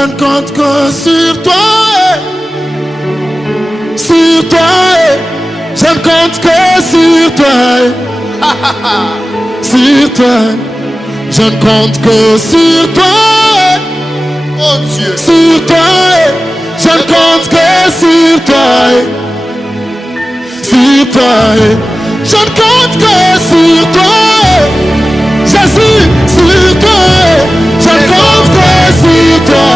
je ne compte que sur toi. Sur toi, je ne compte que sur toi. Sur toi, je ne compte que sur toi. Oh Dieu. Sur toi, je ne compte que sur toi. Sur toi, je ne compte que sur toi. Jésus, sur toi, je ne compte que sur toi.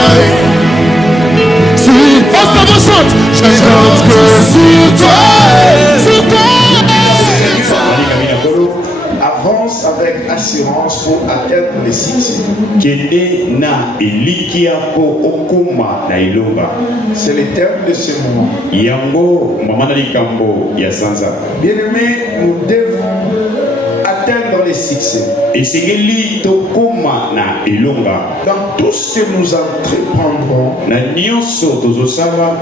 Sur toi, je ne compte que sur toi. Sur toi. Avance avec assurance pour atteindre les succès. C'est le terme de ce moment. Bien-aimés, nous devons atteindre les succès. Dans tout ce que nous entreprendrons,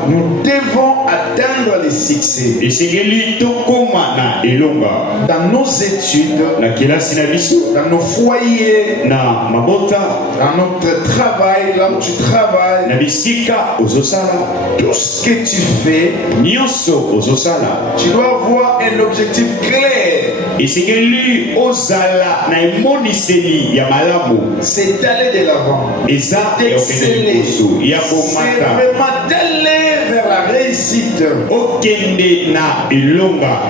nous devons atteindre les succès. Dans nos études, dans nos foyers, dans notre travail, là où tu travailles, tout ce que tu fais, tu dois avoir un objectif clair. C'est d'aller de l'avant, d'exceller, c'est vraiment d'aller vers la réussite.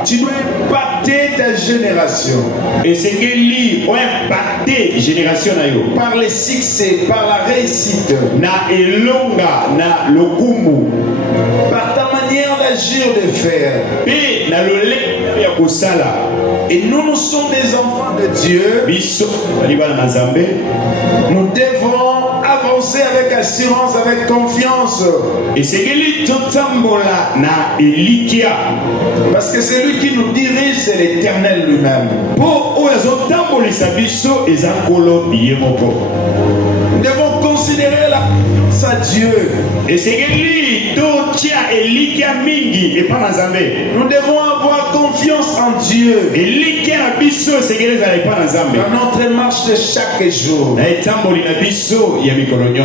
Tu dois impacter ta génération par les succès, par la réussite, par ta manière d'agir, de faire. Et nous sommes des enfants de Dieu. Nous devons avancer avec assurance, avec confiance. Parce que celui qui nous dirige, c'est l'Éternel lui-même. Nous devons considérer la confiance à Dieu. Nous devons avoir confiance en Dieu dans notre marche de chaque jour.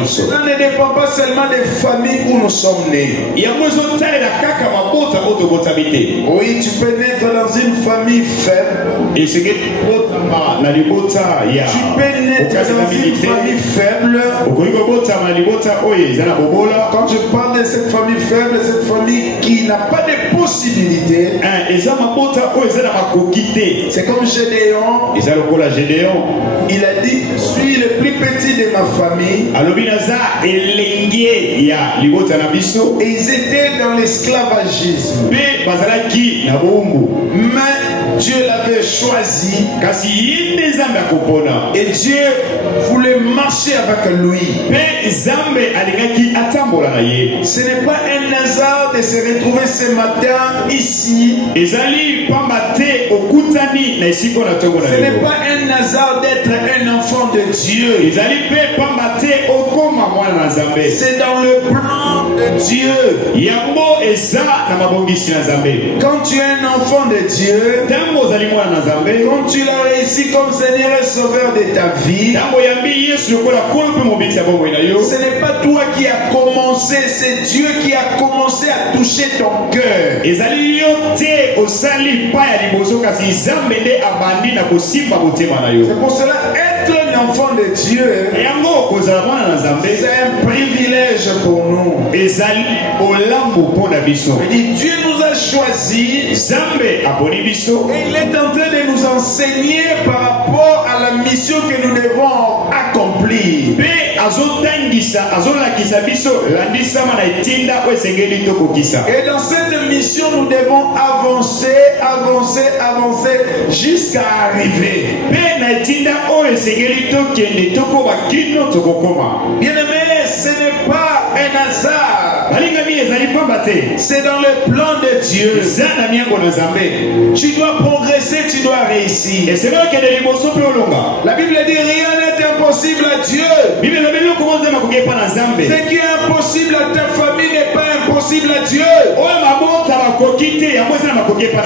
Cela ne dépend pas seulement des familles où nous sommes nés. Oui, tu peux naître dans une famille faible. Tu peux naître dans une famille faible. Quand je parle de cette famille faible, cette famille qui n'a pas de possibilités, c'est comme Gédéon. Il a dit, je suis le plus petit de ma famille. Et ils étaient dans l'esclavagisme. Mais Dieu l'avait choisi. Et Dieu voulait marcher avec lui. Ce n'est pas un hasard de se retrouver ce matin ici. Ce n'est pas un hasard d'être un enfant de Dieu. C'est dans le plan de Dieu. Quand tu es un enfant de Dieu, quand tu l'as réussi comme Seigneur et Sauveur de ta vie, ce n'est pas toi qui as commencé, c'est Dieu qui a commencé à toucher ton cœur. C'est pour cela être un enfant de Dieu, c'est un privilège pour nous. Et Dieu nous a choisis et il est en train de nous enseigner par rapport à la mission que nous devons accomplir. Et dans cette mission, nous devons avancer jusqu'à arriver. Bien-aimé, ce n'est pas un hasard. C'est dans le plan de Dieu. Tu dois progresser, tu dois réussir. La Bible dit rien n'est impossible à Dieu. Ce qui est impossible à ta famille n'est pas impossible à Dieu.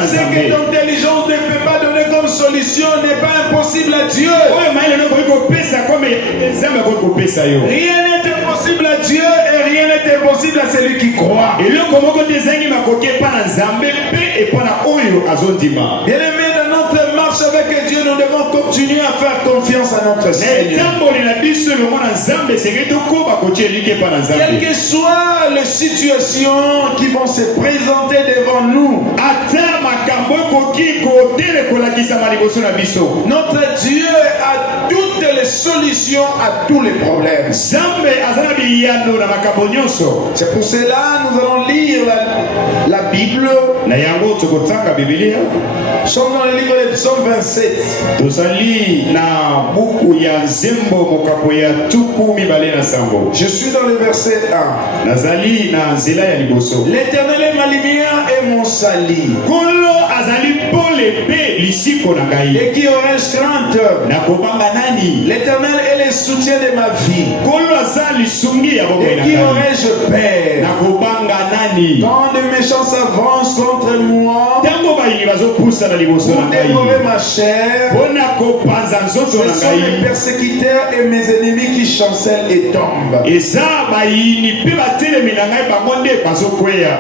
Ce que ton intelligence ne peut pas donner comme solution n'est pas impossible à Dieu. Rien n'est impossible à Dieu. possible à celui qui croit. Bien-aimé, dans notre marche avec Dieu, nous devons continuer à faire confiance à notre Seigneur. Quelles que soient les situations qui vont se présenter devant nous, notre Dieu a toutes les solutions à tous les problèmes. C'est pour cela nous allons lire la Bible. Nous sommes dans le livre de Psaume 27. Je suis dans le verset 1. L'Éternel est ma lumière et mon salut. Et qui aurais-je crainte? L'Éternel est le soutien de ma vie. Et qui aurais-je peur? Quand de méchants s'avancent contre moi pour dévorer ma chair, ce sont mes persécuteurs et mes ennemis qui chancellent et tombent.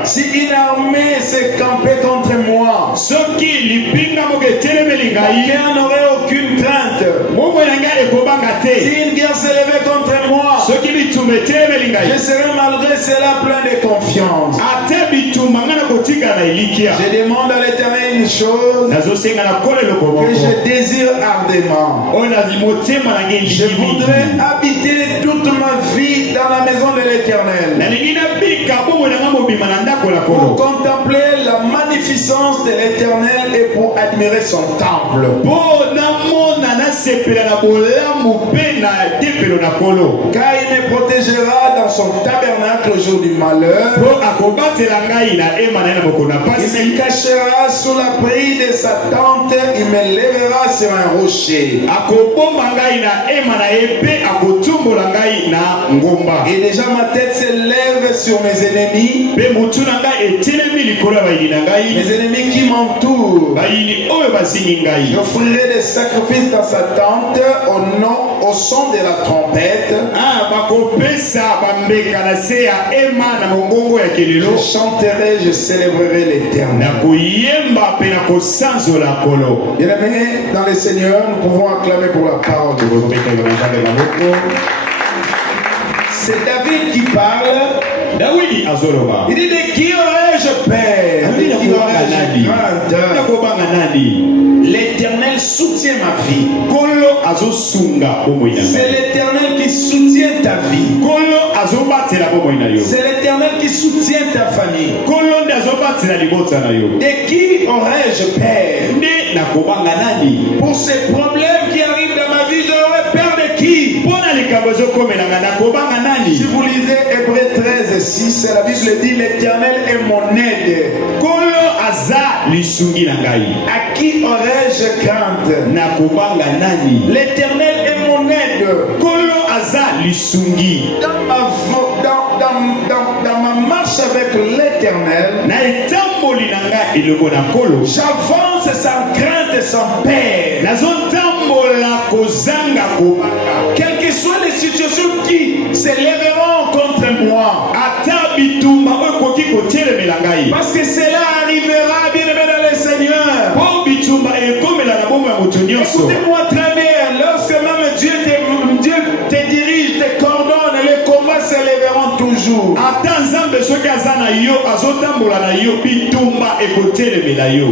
Si une armée s'est campée contre moi, quelqu'un n'aurait aucune crainte. Si une guerre s'est levée contre moi, je serai malgré cela plein de confiance. Je demande à l'Éternel une chose que je désire ardemment. Je voudrais habiter toute ma vie dans la maison de l'Éternel pour contempler la magnificence de l'Éternel et pour admirer son temple. Car il me protégera dans son tabernacle au jour du malheur. Il me cachera sous l'abri de sa tente. Il me lèvera sur un rocher. Et déjà ma tête s'élève sur mes ennemis. Mes ennemis qui m'entourent. J'offrirai des sacrifices dans sa tente au son de la trompette. Je chanterai, je célébrerai l'Éternel. Bien-aimés, dans le Seigneur, nous pouvons acclamer pour la parole de Dieu. C'est David qui parle. Il dit de qui aurais-je peur? De qui aurais-je crainte? L'Éternel soutient ma vie. C'est l'Éternel qui soutient ta vie. C'est l'Éternel qui soutient ta famille. De qui aurais-je peur? Pour ces problèmes qui arrivent dans ma vie, j'aurais peur de qui? Si vous lisez Hébreux 13:6, la Bible dit l'Éternel est mon aide. À qui aurais-je crainte? L'Éternel est mon aide. Dans ma marche avec l'Éternel, j'avance sans crainte et sans peur. Quelles que soient les situations qui s'élèveront contre moi, parce que cela arrivera, bien-aimé dans le Seigneur. Écoutez-moi très bien, lorsque même Dieu te dirige, te coordonne, les combats s'élèveront toujours.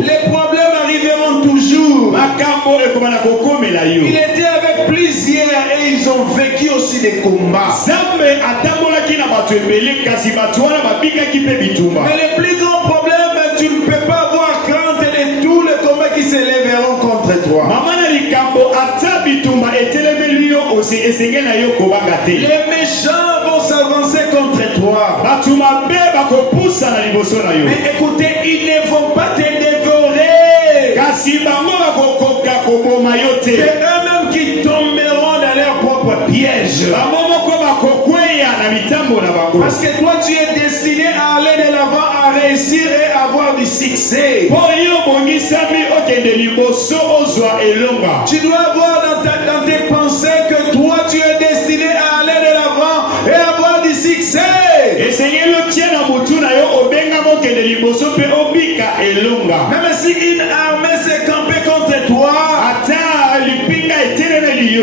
Les problèmes arriveront toujours. Il était avec plusieurs et ils ont vécu aussi des combats. Mais le plus grand problème, tu ne peux pas avoir crainte de tous les combats qui s'élèveront contre toi. Les méchants vont s'avancer contre toi. Mais écoutez, ils ne vont pas te dévorer. C'est eux-mêmes qui tomberont dans leur propre piège. Parce que toi tu es destiné à aller de l'avant, à réussir et à avoir du succès. Tu dois avoir dans tes pensées que toi tu es destiné à aller de l'avant et avoir du succès. Même si une armée s'est campée contre toi,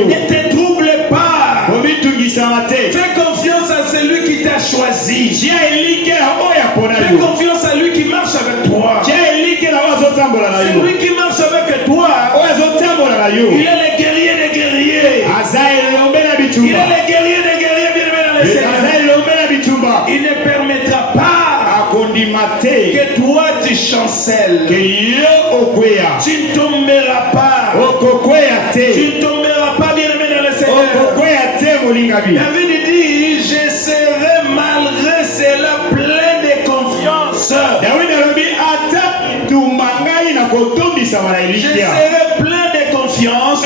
ne te trouble pas. Fais confiance à celui qui t'a choisi. Fais confiance à lui qui marche avec toi. Celui qui marche avec toi, il est le guerrier des guerriers. Il est le guerrier des guerriers, bien-aimé dans le Seigneur. Il ne permettra pas que toi tu chancelles. Tu ne tomberas pas. Tu ne tomberas pas, bien-aimé dans le Seigneur. David dit, je serai malgré cela plein de confiance. Je serai plein de confiance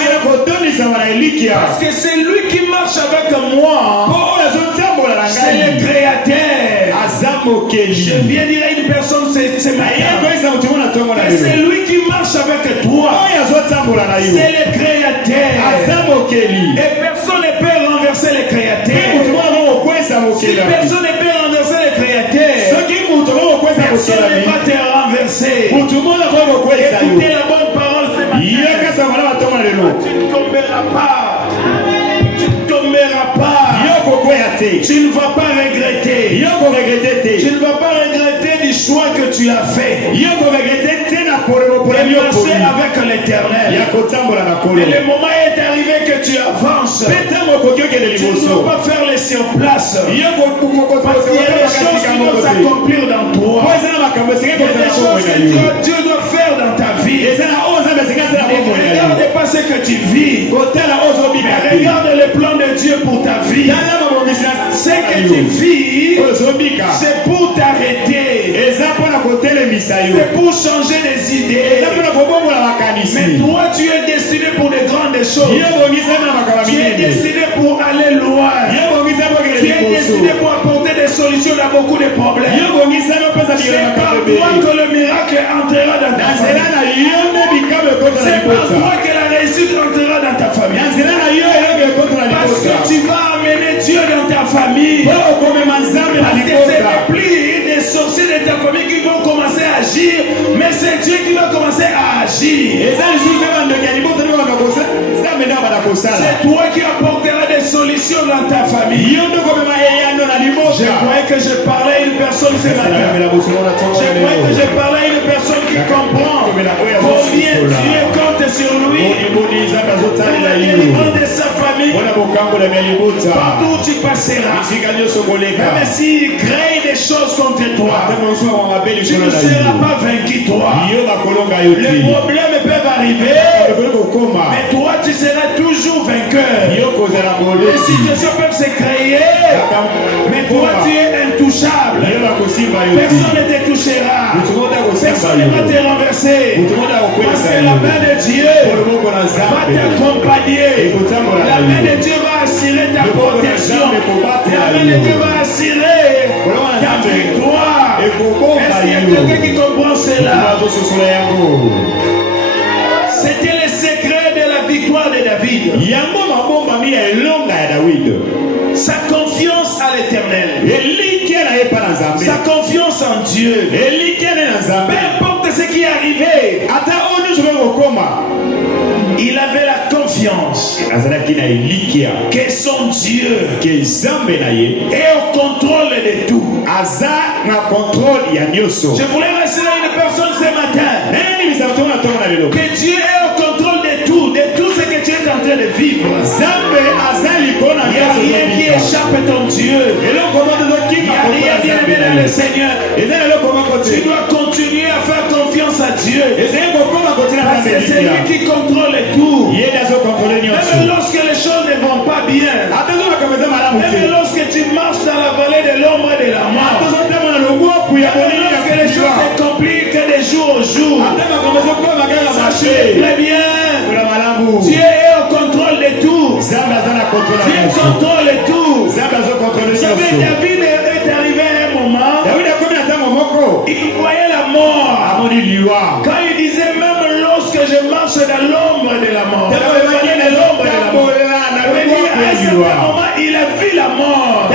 parce que c'est lui qui marche avec moi. C'est le Créateur. Je viens dire à une personne ce matin que c'est lui qui marche avec toi. C'est le Créateur. Et personne ne peut renverser le Créateur. Si personne ne peut renverser le Créateur, personne ne va te renverser. Écoutez la bonne parole ce matin. Tu ne tomberas pas. Tu ne tomberas pas. Tu ne vas pas regretter. Tu ne vas pas regretter du choix que tu as fait. Et marcher avec l'Éternel. Et le moment est arrivé que tu avances. Tu ne dois pas faire les surplaces. Parce qu'il y a des choses qui vont s'accomplir dans toi. Il y a des choses que Dieu doit faire dans ta vie. Ne regarde pas ce que tu vis. Regarde le plan de Dieu pour ta vie. Ce que tu vis, c'est pour t'arrêter. C'est pour changer des idées. Mais toi, tu es destiné pour de grandes choses. Tu es destiné pour aller loin. Tu es destiné pour apporter des solutions à beaucoup de problèmes. C'est par toi que le miracle entrera dans ta famille. C'est par toi que la réussite entrera dans ta famille. Parce que tu vas amener Dieu dans ta famille. Parce que ce n'est plus des sorciers de ta famille qui vont commencer à agir, mais c'est Dieu qui va commencer à agir. C'est toi qui apporteras des solutions dans ta famille. Je croyais que je parlais à une personne ce matin. Je croyais que je parlais à une personne qui comprend combien Dieu compte sur lui pour le délivrance de sa famille. Partout où tu passeras, même s'il crée des choses contre toi, tu ne seras pas vaincu, toi. Les problèmes peuvent arriver, mais toi tu seras toujours vainqueur. Les situations peuvent se créer, mais toi tu es intouchable. Personne ne te touchera. Personne ne va te renverser. Parce que la main de Dieu va t'accompagner. La main de Dieu va assurer ta protection. La main de Dieu va assurer ta victoire. Est-ce qu'il y a quelqu'un qui comprend cela? C'était le secret de la victoire de David. Sa confiance à l'Éternel. Sa confiance en Dieu. Peu importe ce qui est arrivé, il avait la confiance que son Dieu est au contrôle de tout. Je voulais rassurer une personne ce matin que Dieu est au contrôle de tout ce que tu es en train de vivre. Il n'y a rien qui échappe à ton Dieu. Il n'y a rien bien aimé dans le Seigneur. Tu dois continuer à faire confiance à Dieu. Parce que c'est lui qui contrôle tout. Même lorsque les choses ne vont pas bien, même lorsque tu marches dans la vallée de l'ombre et de la mort, même lorsque les choses se compliquent de jour au jour, sachez très bien, Dieu est au contrôle de tout. Dieu contrôle tout. Vous savez, David est arrivé à un moment, il voyait la mort. Quand il disait, même lorsque je marche dans l'ombre de la mort, à un certain moment, il a vu la mort.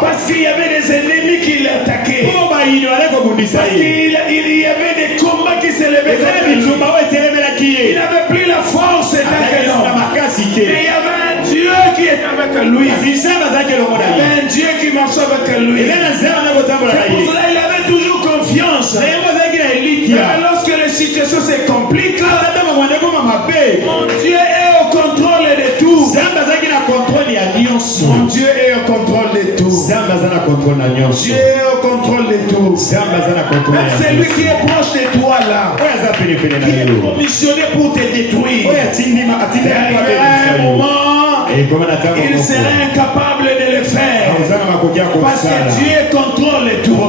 Parce qu'il y avait des ennemis qui l'attaquaient. Parce qu'il y avait des combats qui s'élevaient contre lui. Il n'avait plus la force d'attaquer l'homme. Mais il y avait un Dieu qui était avec lui. Il y avait un Dieu qui marchait avec lui. C'est pour cela qu'il avait toujours confiance. Mais lorsque les situations se compliquent, mon Dieu est au contrôle de tout. Mon Dieu est au contrôle de tout. Dieu est au contrôle de tout. Même celui qui est proche de toi là, qui est commissionné pour te détruire, il arrivera un moment, il serait incapable de le faire. Parce que Dieu contrôle tout.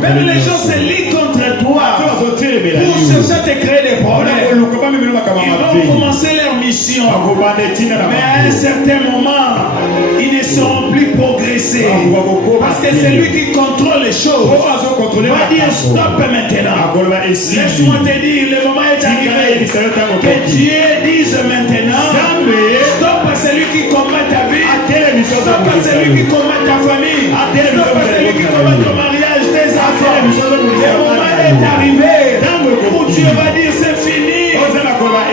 Même les gens se lient contre toi pour chercher à te créer des problèmes. Ils vont commencer leur mission. Mais à un certain moment, ils ne seront plus progressés. Parce que c'est lui qui contrôle les choses. Va dire stop maintenant. Laisse-moi te dire, le moment est arrivé. Que Dieu dise maintenant stop à celui qui combat ta vie. Stop à celui qui combat ta famille. Stop à celui qui combat ton mariage, tes enfants. Le moment est arrivé où Dieu va dire c'est fini.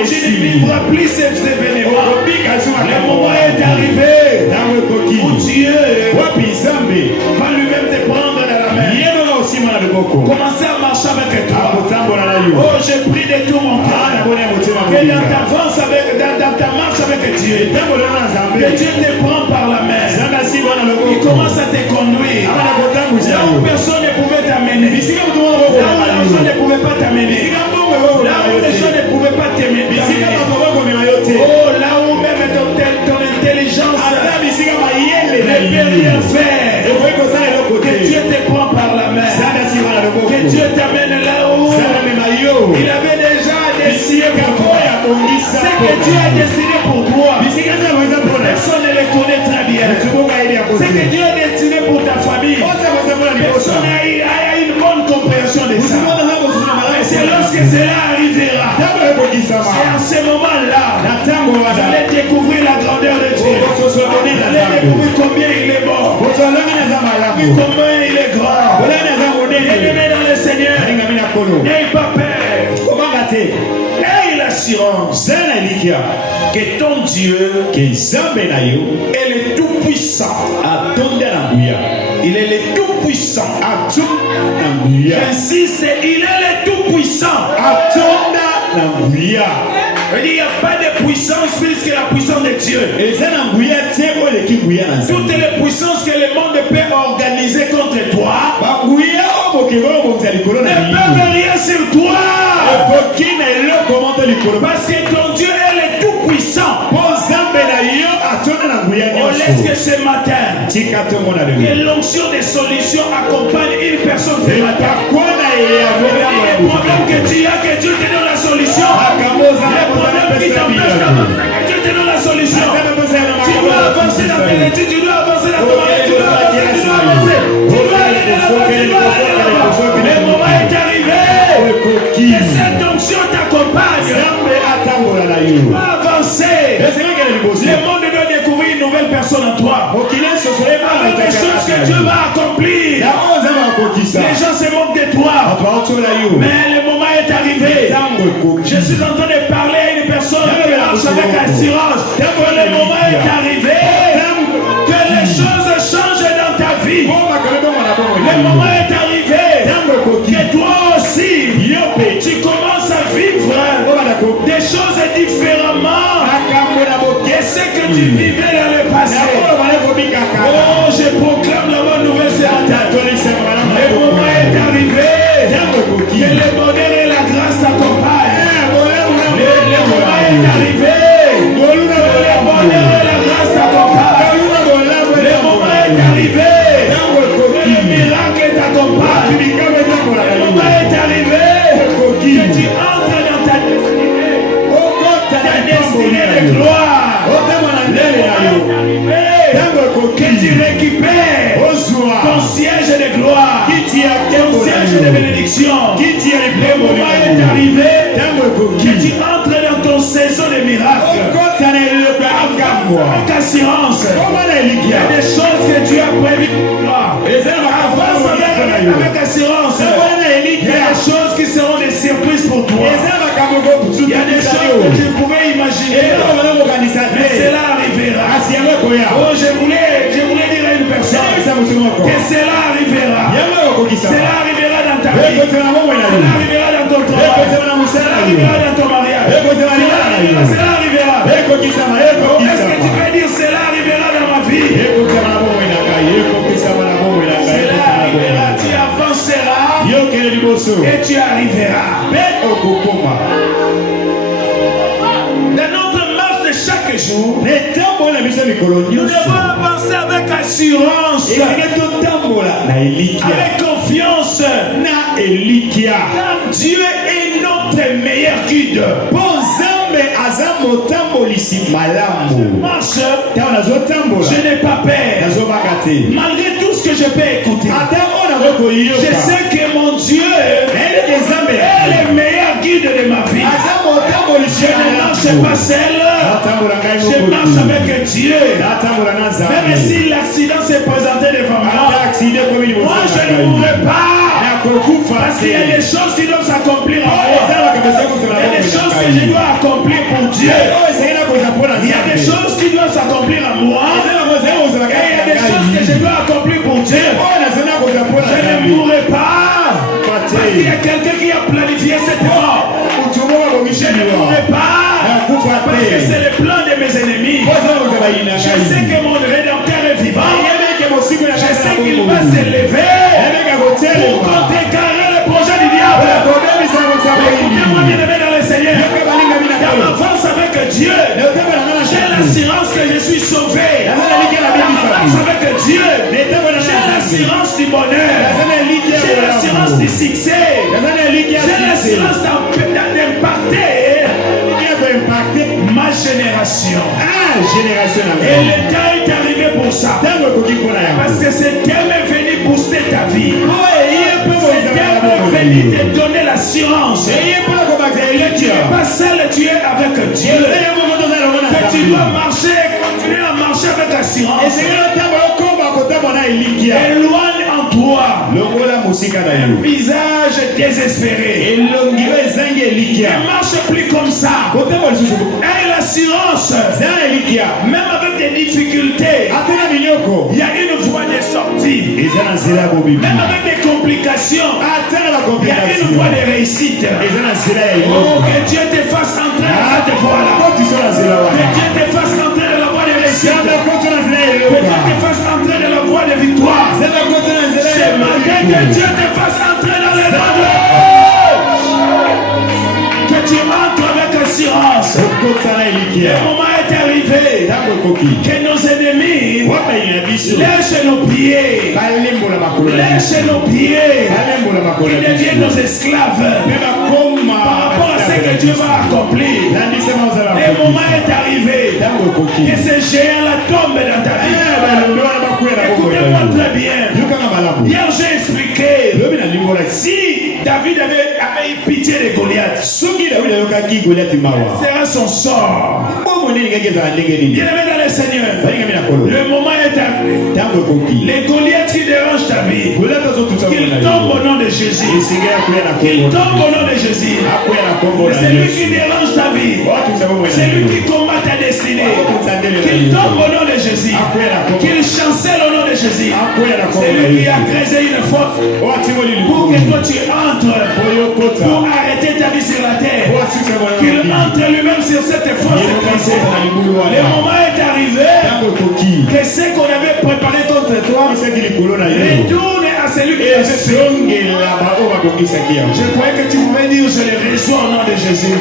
Tu ne vivras plus ces événements. Le moment est arrivé où Dieu va lui-même te prendre dans la main. Commencez à marcher avec toi. Oh, je prie de tout mon cœur que dans ta marche avec Dieu, que Dieu te prend par la main. Il commence à te conduire là où personne ne pouvait t'amener, là où l'argent ne pouvait pas t'amener, là où les gens ne pouvaient pas t'amener. Oh, là où même ton intelligence ne peut rien faire. Que Dieu te prend par la main. Que Dieu t'amène là où il avait déjà décidé pour toi. Ce que Dieu a décidé pour toi, personne ne le connaît très bien. Ce que Dieu a décidé pour ta famille, personne n'a une bonne compréhension de ça. C'est lorsque cela arrivera, c'est en ce moment-là, vous allez découvrir la grandeur de Dieu. Vous allez découvrir combien il est bon, combien il est grand. Aimez dans le Seigneur, n'ayez pas peur. Aie l'assurance que ton Dieu est le tout-puissant. Il est le tout-puissant. J'insiste, il est le tout-puissant. Il n'y a pas de puissance plus que la puissance de Dieu. Toutes les puissances que le monde peut organiser contre toi ne peuvent rien sur toi. Parce que ton Dieu est le tout-puissant. On laisse que ce matin, que l'onction des solutions accompagne une personne ce matin. Les problèmes que tu as, que Dieu te donne la solution. Les problèmes qui t'empêchent d'avancer, que Dieu te donne la solution. Tu dois avancer dans tes études, tu dois avancer dans ton mariage, tu dois avancer, tu dois avancer. Tu dois aller de l'avant, tu dois aller de l'avant. Le moment est arrivé. Que cette onction t'accompagne. Tu dois avancer. Le monde doit découvrir une nouvelle personne en toi. Avec des choses que Dieu va accomplir. Les gens se moquent de toi. Mais le moment est arrivé. Je suis en train de parler à une personne qui marche avec assurance. Que le moment est arrivé. Que les choses changent dans ta vie. Le moment est arrivé. Que toi aussi, tu commences à vivre des choses différemment que ce que tu vivais dans le passé. Oh, je proclame la bonne nouvelle ce matin. Le moment est arrivé. Que le bonheur et la grâce t'accompagnent. Le moment est arrivé. Que le bonheur et la grâce t'accompagnent. Le moment est arrivé. Que le miracle t'accompagne. Le moment est arrivé. Que tu entres dans ta destinée. Ta destinée de gloire. Que tu récupères ton siège de gloire, ton siège de bénédiction. Le moment est arrivé que tu entres dans ton saison de miracles. Avec assurance, il y a des choses que Dieu a prévues pour toi. Avance avec assurance. Oh, je voulais dire à une personne que cela arrivera. Cela arrivera dans ta vie. Cela arrivera dans ton travail. Cela arrivera dans ton mariage. Cela arrivera. Est-ce que tu peux dire cela arrivera dans ma vie? Cela arrivera, tu avanceras et tu arriveras. Dans notre marche de chaque jour, nous devons avancer avec assurance, avec confiance, car Dieu est notre meilleur guide. Marche, je n'ai pas peur. Malgré tout ce que je peux écouter, je sais que mon Dieu est le meilleur guide de ma vie. Je ne marche pas seul, je marche avec Dieu. Même si l'accident s'est présenté devant moi, moi je ne mourrai pas. Parce qu'il y a des choses qui doivent s'accomplir en moi. Il y a des choses que je dois accomplir pour Dieu. Il y a des choses qui doivent s'accomplir en moi. Et il y a des choses que je dois accomplir pour Dieu. Je ne mourrai pas. Parce qu'il y a quelqu'un qui a planifié cette mort. Je ne mourrai pas. Parce que c'est le plan de mes ennemis. Je sais que mon Rédempteur est vivant. Je sais qu'il va s'élever pour contrecarrer le projet du diable. Écoutez-moi, bien-aimé dans le Seigneur. Dans l'avance avec Dieu, j'ai l'assurance que je suis sauvé. Dans l'avance avec Dieu, j'ai l'assurance du bonheur. J'ai l'assurance du succès. J'ai l'assurance d'impacter ma génération. Et le temps est arrivé pour ça. Parce que ce thème est venu booster ta vie. Ce thème est venu te donner l'assurance que tu n'es pas seul, tu es avec Dieu. Que tu dois marcher, continuer à marcher avec assurance. Éloigne en toi un visage désespéré. Ne marche plus comme ça. Aie l'assurance. Même avec des difficultés, il y a une voie de sortie. Même avec des complications, il y a une voie de réussite. Oh, que Dieu te fasse entrer dans cette voie-là. Que Dieu te fasse entrer dans la voie de réussite. Que Dieu te fasse entrer dans la voie de victoire. C'est matin que Dieu te fasse entrer dans les voies de... Que tu entres avec assurance. Le moment est arrivé que nos ennemis lèchent nos pieds. Lèchent nos pieds. Ils deviennent nos esclaves. Par rapport à ce que Dieu va accomplir. Le moment est arrivé que ce géant-là tombe dans ta vie. Écoutez-moi très bien. Hier j'ai expliqué si David avait eu pitié de Goliath, sera son sort. Bien-aimé dans le Seigneur, le moment est arrivé. Les Goliaths qui dérangent ta vie, qu'ils tombent au nom de Jésus. Qu'ils tombent au nom de Jésus. C'est lui qui dérange ta vie. C'est lui qui combat ta destinée. Qu'il tombe au nom de Jésus. Qu'il chancelle au nom de Jésus. C'est lui qui a créé une faute pour que toi tu entres, pour arrêter ta vie sur la terre. Qu'il entre lui-même sur cette fausse création. Le moment est arrivé que ce qu'on avait préparé contre toi retourne à celui qui a fait. Je croyais que tu pouvais dire je les reçois au nom de Jésus.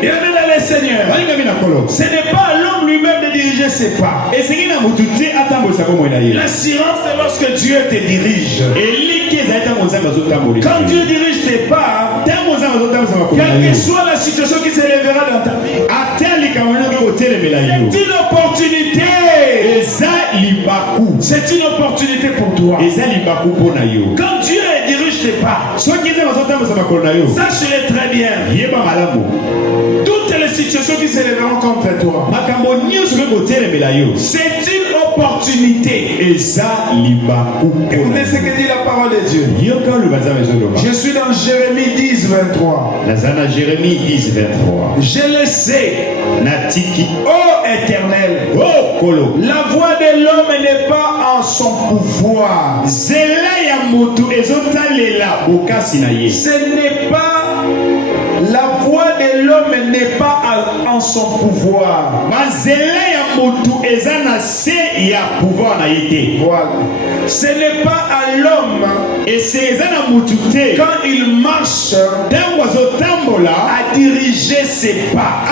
Bien-aimé dans le Seigneur, ce n'est pas à l'homme lui-même de diriger ses pas. L'assurance c'est lorsque Dieu te dirige. Quand Dieu dirige tes pas, quelle que soit la situation qui se lèvera dans ta vie, c'est une opportunité. C'est une opportunité pour toi. Quand Dieu dirige tes pas, sache-le très bien. Toutes les situations qui se lèveront contre toi, c'est une opportunité. Écoutez ce que dit la parole de Dieu. Je suis dans Jérémie 10, 23. Je le sais. Ô Éternel, la voix de l'homme n'est pas en son pouvoir. Ce n'est pas la voix de l'homme n'est pas en son pouvoir. Voilà. Ce n'est pas à l'homme quand il marche à diriger ses pas.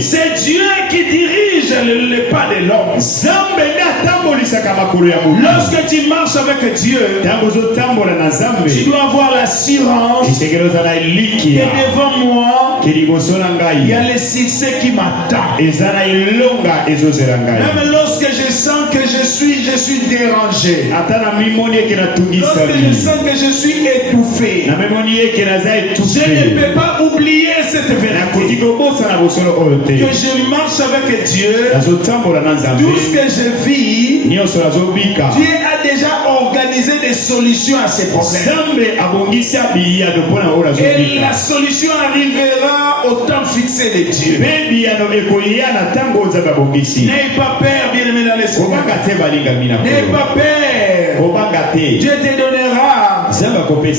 C'est Dieu qui dirige les pas de l'homme. Lorsque tu marches avec Dieu, tu dois avoir l'assurance que devant moi, il y a le succès qui m'attend. Même lorsque je sens que je suis dérangé, lorsque je sens que je suis étouffé, je ne peux pas oublier cette vérité que je marche avec Dieu. Tout ce que je vis, Dieu a déjà organisé des solutions à ces problèmes. Et la solution arrivera au temps fixé de Dieu. N'ayez pas peur, bien-aimé dans les Seigneur. N'ayez pas peur. Dieu te donnera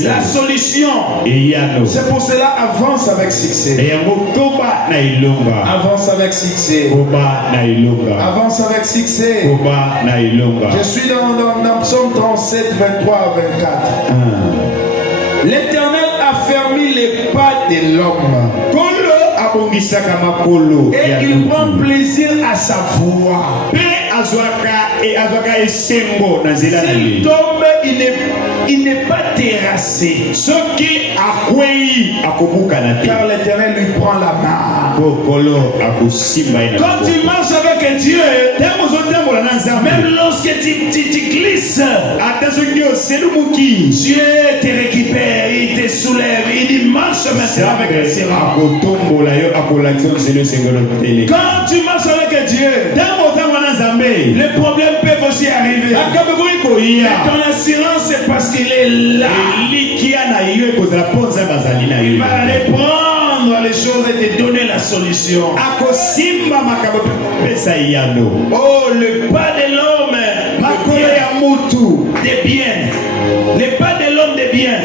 la solution. C'est pour cela, avance avec succès. Avance avec succès. Avance avec succès. Je suis dans Psaume 37, 23 à 24. L'Éternel a fermé les pas de l'homme. Et il prend plaisir à sa voix. S'il tombe, il n'est pas terrassé. Car l'Éternel lui prend la main. Quand tu marches avec Dieu, même lorsque tu glisses, Dieu te récupère, il te soulève, il dit marche maintenant avec le Seigneur. Quand tu marches avec Dieu, les problèmes peuvent aussi arriver. Et ton assurance, c'est parce qu'il est là. Il va répondre les choses et te donner la solution. Oh, le pas de l'homme des biens. Le pas de l'homme des biens.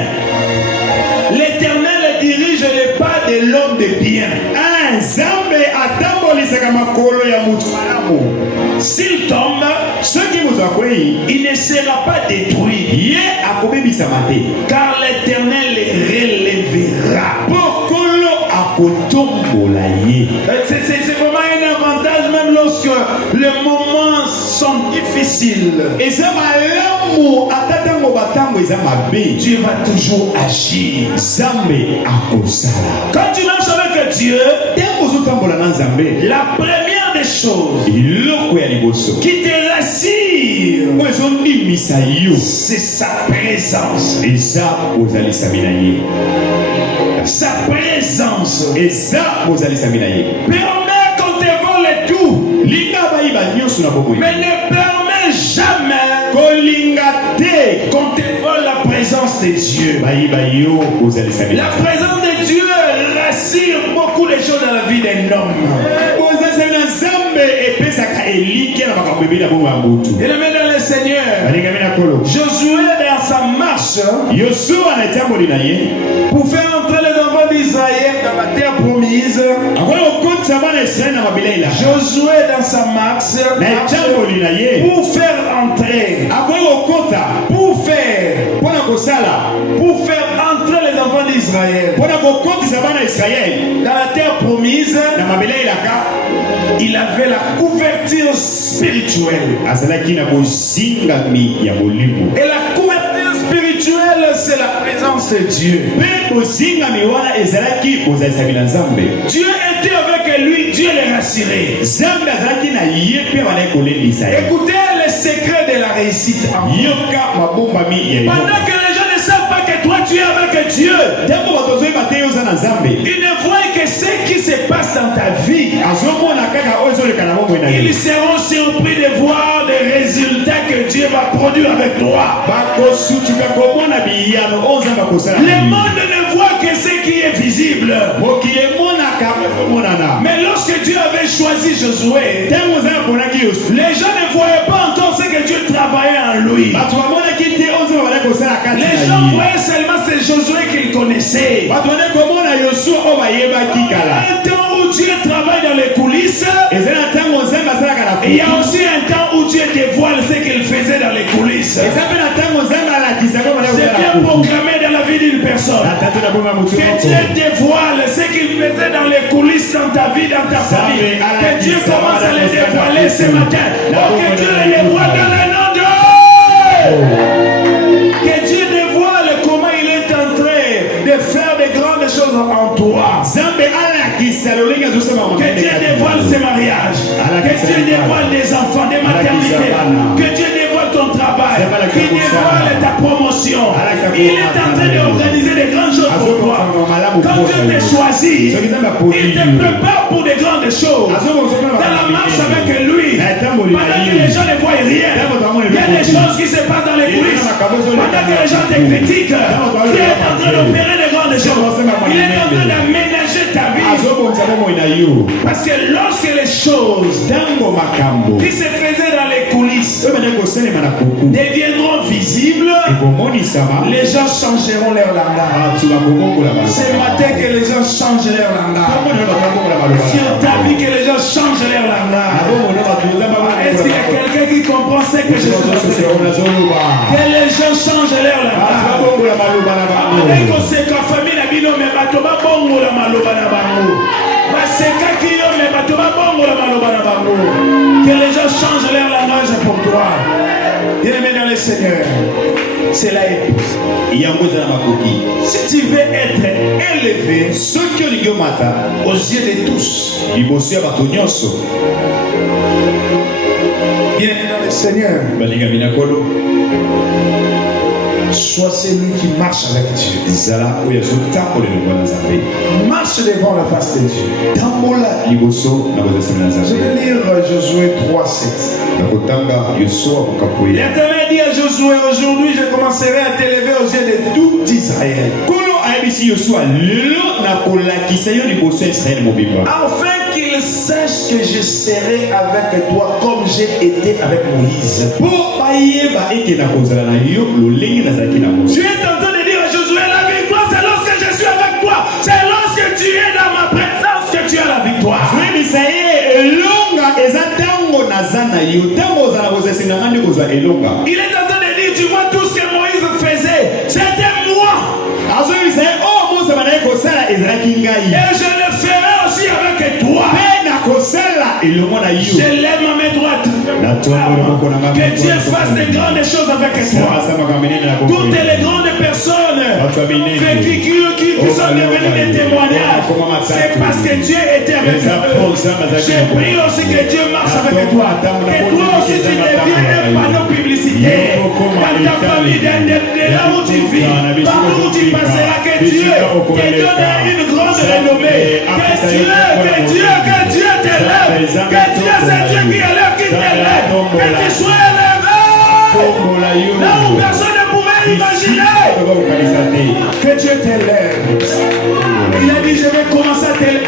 L'Éternel dirige les pas de l'homme des biens. S'il tombe, il ne sera pas détruit. Car l'Éternel les relèvera. C'est vraiment un avantage même lorsque les moments sont difficiles. Dieu va toujours agir. Quand tu marches avec Dieu, la première des choses qui te rassure, c'est sa présence. Sa présence permet qu'on te vole tout, mais ne permet jamais qu'on te vole la présence de Dieu. La présence de Dieu rassure beaucoup de choses dans la vie d'un homme. Et le maître dans le Seigneur, Josué dans sa marche pour faire entrer les enfants d'Israël dans la terre promise. Josué dans sa marche pour faire entrer, pour faire entrer les enfants d'Israël dans la terre promise. Il avait la couverture spirituelle. Et la couverture spirituelle, c'est la présence de Dieu. Dieu était avec lui, Dieu les rassurait. Écoutez le secret de la réussite. Pendant que les gens ne savent pas que toi tu es avec Dieu, il ne voit que ce qui se passe dans ta vie. Ils seront surpris de voir les résultats que Dieu va produire avec toi. Le monde ne voit que ce qui est visible. Mais lorsque Dieu avait choisi Josué, les gens ne voyaient pas encore ce que Dieu travaillait en lui. Les gens voyaient seulement ce Josué qu'ils connaissaient. Un temps où Dieu travaille dans les coulisses, il y a aussi un temps où Dieu dévoile ce qu'il faisait dans les coulisses. C'est bien programmé dans la vie d'une personne. Que Dieu dévoile ce qu'il faisait dans les coulisses dans ta vie, dans ta famille. Que Dieu commence à les dévoiler ce matin. Oh, que Dieu les dévoile dans le nom de... Que Dieu dévoile comment il est en train de faire de grandes choses en toi. Que Dieu dévoile ses mariages. Que Dieu dévoile des enfants, des maternités. Que Dieu dévoile ton travail. Qu'il dévoile ta promotion. Il est en train d'organiser de grandes choses pour toi. Quand Dieu t'a choisi, il te prépare pour de grandes choses. Dans la marche avec lui, pendant que les gens ne voient rien, il y a des choses qui se passent dans les coulisses. Pendant que les gens te critiquent, Dieu est en train d'opérer de grandes choses. Il est en train d'aménager ta vie. Parce que lorsque les choses qui se faisaient dans les coulisses deviendront visibles, les gens changeront leur langage. C'est matin que les gens changent leur langage. Sur ta vie que les gens changent leur langage. Est-ce qu'il y a quelqu'un qui comprend ce que je suis en train de dire? Que les gens changent leur langage. Avec la famille, la bino me batoba bongo la maloba na bango. Baseka kiyo me batoba bongo la maloba na bango. Que les gens changent leur langage pour toi. Bien-aimé dans le Seigneur, c'est la épouse. Si tu veux être élevé aux yeux de tous, bien-aimé dans le Seigneur, sois celui qui marche avec Dieu. Marche devant la face de Dieu. Je vais lire Josué 3:7. L'Éternel dit à Josué, aujourd'hui je commencerai à t'élever aux yeux de tout Israël. Afin qu'ils sachent que je serai avec toi comme j'ai été avec Moïse. Tu es en train de dire à Josué, la victoire c'est lorsque je suis avec toi. C'est lorsque tu es dans ma présence que tu as la victoire. Il est en train de dire, tu vois tout ce que Moïse faisait, c'était moi. Et je le ferai aussi avec toi. Je lève ma main droite. Que Dieu fasse de grandes choses avec toi. Toutes les grandes personnes qui sont devenues des témoignages, c'est parce que Dieu était avec eux. Je prie aussi que Dieu marche avec toi. Que toi aussi tu deviennes un panneau publicitaire dans ta famille, là où tu vis, partout où tu passeras. Que Dieu te donne une grande renommée. Que Dieu t'élève. Que Dieu, c'est Dieu qui élève, qui t'élève. Que tu sois élevé là où personne ne pouvait imaginer. Que Dieu t'élève. Il a dit, je vais commencer à t'élever.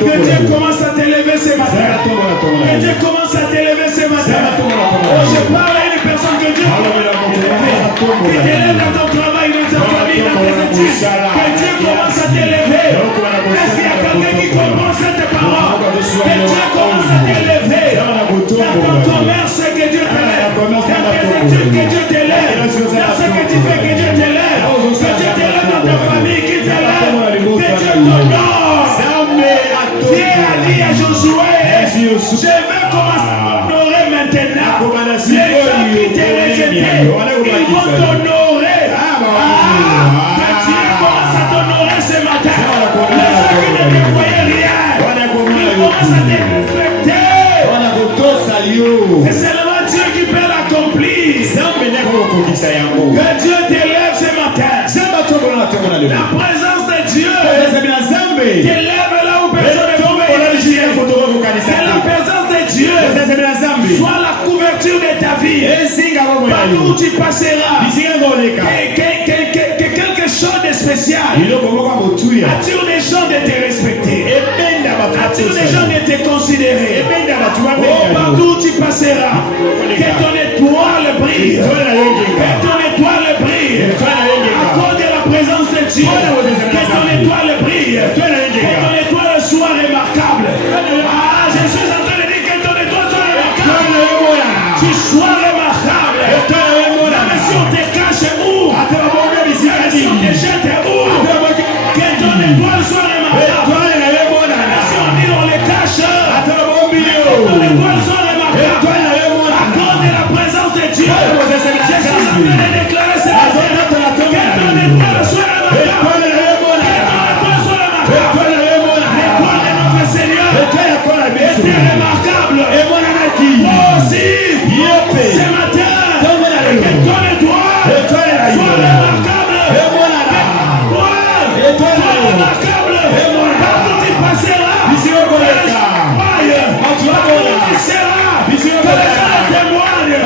Que Dieu commence à t'élever ce matin. Que Dieu commence à t'élever ce matin. Oh, je parle à une personne que Dieu t'élève dans ton travail, dans ta famille, dans tes études. Que Dieu commence à t'élever. Est-ce qu'il y a quelqu'un qui comprend cette parole? Que Dieu commence à t'élever. Dans ton commerce, que Dieu t'élève. Dans tes études, que Dieu t'élève. Dans ce que tu fais, que Dieu t'élève. Que Dieu t'élève dans ta famille, qui t'élève. Que Dieu t'honore. Dieu a dit à Josué, je vais commencer à t'honorer maintenant. Les gens qui t'ont rejeté, ils vont t'honorer. Que Dieu commence à t'honorer ce matin. Les gens qui ne te voyaient rien, ils commencent à te respecter. C'est seulement Dieu qui peut l'accomplir. Que Dieu t'élève ce matin. présence de Dieu soit la couverture de ta vie. Partout où tu passeras, que quelque chose de spécial attire les gens de te respecter, attire les gens de te considérer. Oh, partout où tu passeras, que ton étoile brille, que ton étoile brille, à cause de la présence de Dieu, que ton étoile brille, que ton étoile soit remarquable. Ah, je suis en train de dire que ton étoile soit remarquable. Tu sois remarquable. Même si on te cache où, même si on te jette où, que ton étoile soit remarquable. Même si on dit on les cache, que ton étoile soit remarquable. À cause de la présence de Dieu, je suis en train de déclarer ce matin que ton étoile soit remarquable. L'étoile de notre Seigneur était remarquable. Aussi, ce matin, que ton étoile soit remarquable. Remarquable. Partout tu passeras, que les gens témoignent.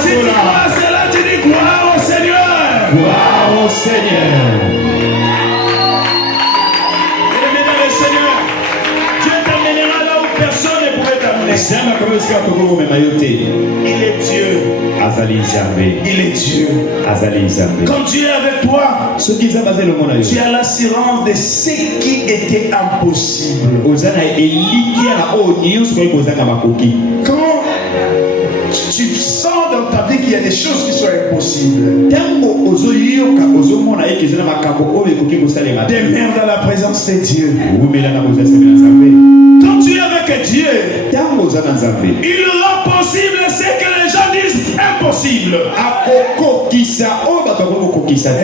Si tu crois cela, tu dis gloire au Seigneur. Gloire au Seigneur. Dieu t'amènera là où personne ne pourrait t'amener. Il est Dieu. Il est Dieu. Quand Dieu est avec toi, tu as l'assurance de ce qui était impossible. Quand tu sens dans ta vie qu'il y a des choses qui sont impossibles, demeure dans la présence de Dieu. Quand tu es avec Dieu, il rend possible ce que les gens disent impossible.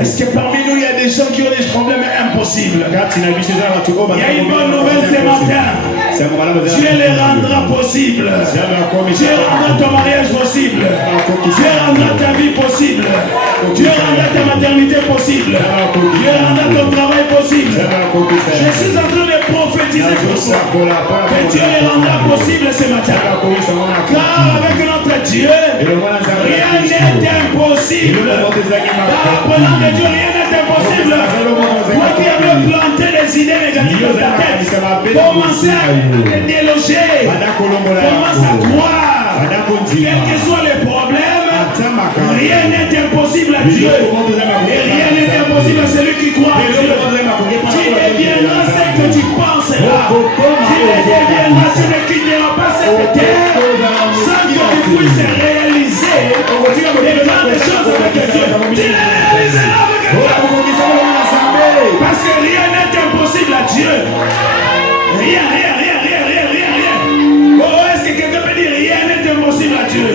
Est-ce que parmi nous il y a des gens qui ont des problèmes impossibles? Il y a une bonne nouvelle ce matin. Dieu les rendra possible. Dieu rendra ton mariage possible. Dieu rendra ta vie possible. Dieu rendra ta maternité possible. Dieu rendra ton travail possible. Je suis en train de prophétiser pour toi que Dieu les rendra possible ce matin. Car avec notre Dieu, rien n'est impossible. Dans la présence de Dieu, rien n'est impossible. Toi qui avais planté des idées négatives dans ta tête, commencez à déloger. Commence à croire. Quels que soient les problèmes, rien n'est impossible à Dieu. Et rien n'est impossible à celui qui croit en Dieu. Tu deviendras ce que tu penseras. Tu deviendras ce ne quitteras pas cette terre sans que tu puisses réaliser les grandes choses avec Dieu. Tu les réaliseras avec Dieu. Parce que rien n'est impossible à Dieu. Rien. Oh, est-ce que quelqu'un peut dire rien n'est impossible à Dieu?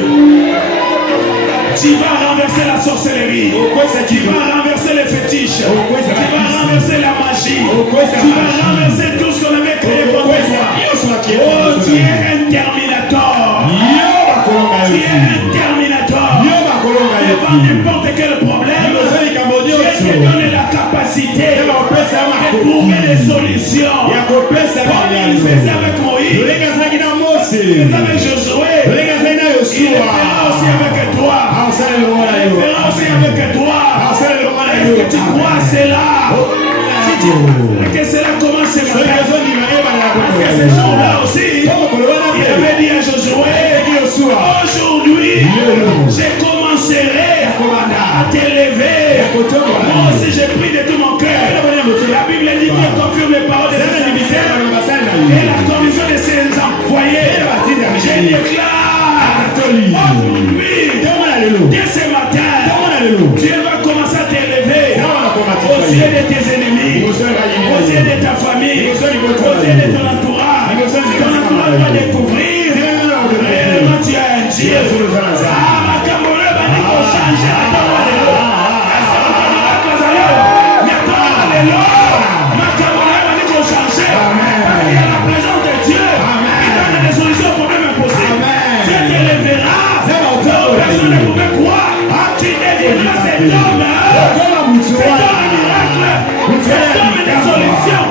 Tu vas renverser la sorcellerie. Tu vas renverser les fétiches. Tu vas renverser la magie. Tu vas renverser tout ce qu'on avait créé pour toi. Oh, tu es un terminator. Tu es un terminator. Devant n'importe quel problème, Dieu te donne la capacité de trouver des solutions. Comme il faisait avec Moïse, il faisait avec Josué, il le fera aussi avec toi. Il le fera aussi avec toi. Est-ce que tu crois cela? Si tu crois que cela commence ce matin, parce que ce jour-là aussi, il avait dit à Josué, aujourd'hui, je commencerai à t'élever. Moi aussi, j'ai pris de tout mon cœur. La Bible dit qu'il confirme les paroles de ses serviteurs et la condition de ses employés. Je déclare aujourd'hui, dès ce matin, Dieu va commencer à t'élever aux yeux de tes ennemis, aux yeux de ta famille, aux yeux de ton entourage. Ton entourage va découvrir réellement tu as un Dieu. Personne ne pouvait croire. Tu deviendras cet homme. Cet homme miracle. Cet homme de solution.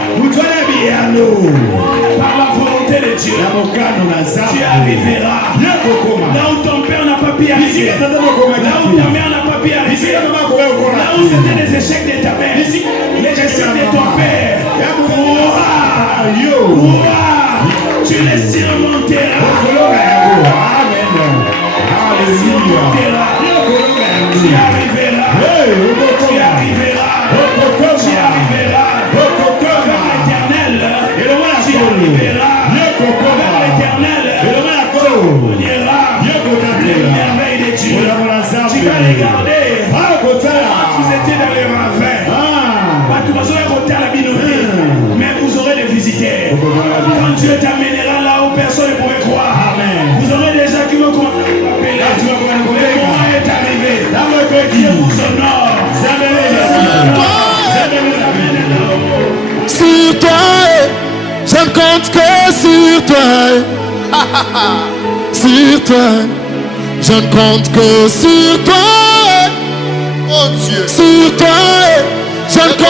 Par la volonté de Dieu. Tu arriveras. Là où ton père n'a pas pu arriver. Là où ta mère n'a pas pu arriver. Là où c'était les échecs de ta mère. Les échecs de ton père. Tu les surmonteras. Tu arriveras. Tu arriveras. Tu arriveras. Vers l'éternel. Tu arriveras. Vers l'éternel. Tu iras. Les merveilles de Dieu. Tu vas les garder. Vous étiez dans les ravins. Mais vous aurez des visiteurs. Quand Dieu t'amènera là où personne ne pouvait croire. Vous aurez des gens qui vont commencer à t'appeler. Le moment est arrivé. Dieu vous honore. Sur toi, je ne compte que sur toi. Sur toi, je ne compte que sur toi. Oh Dieu. Sur toi, je ne compte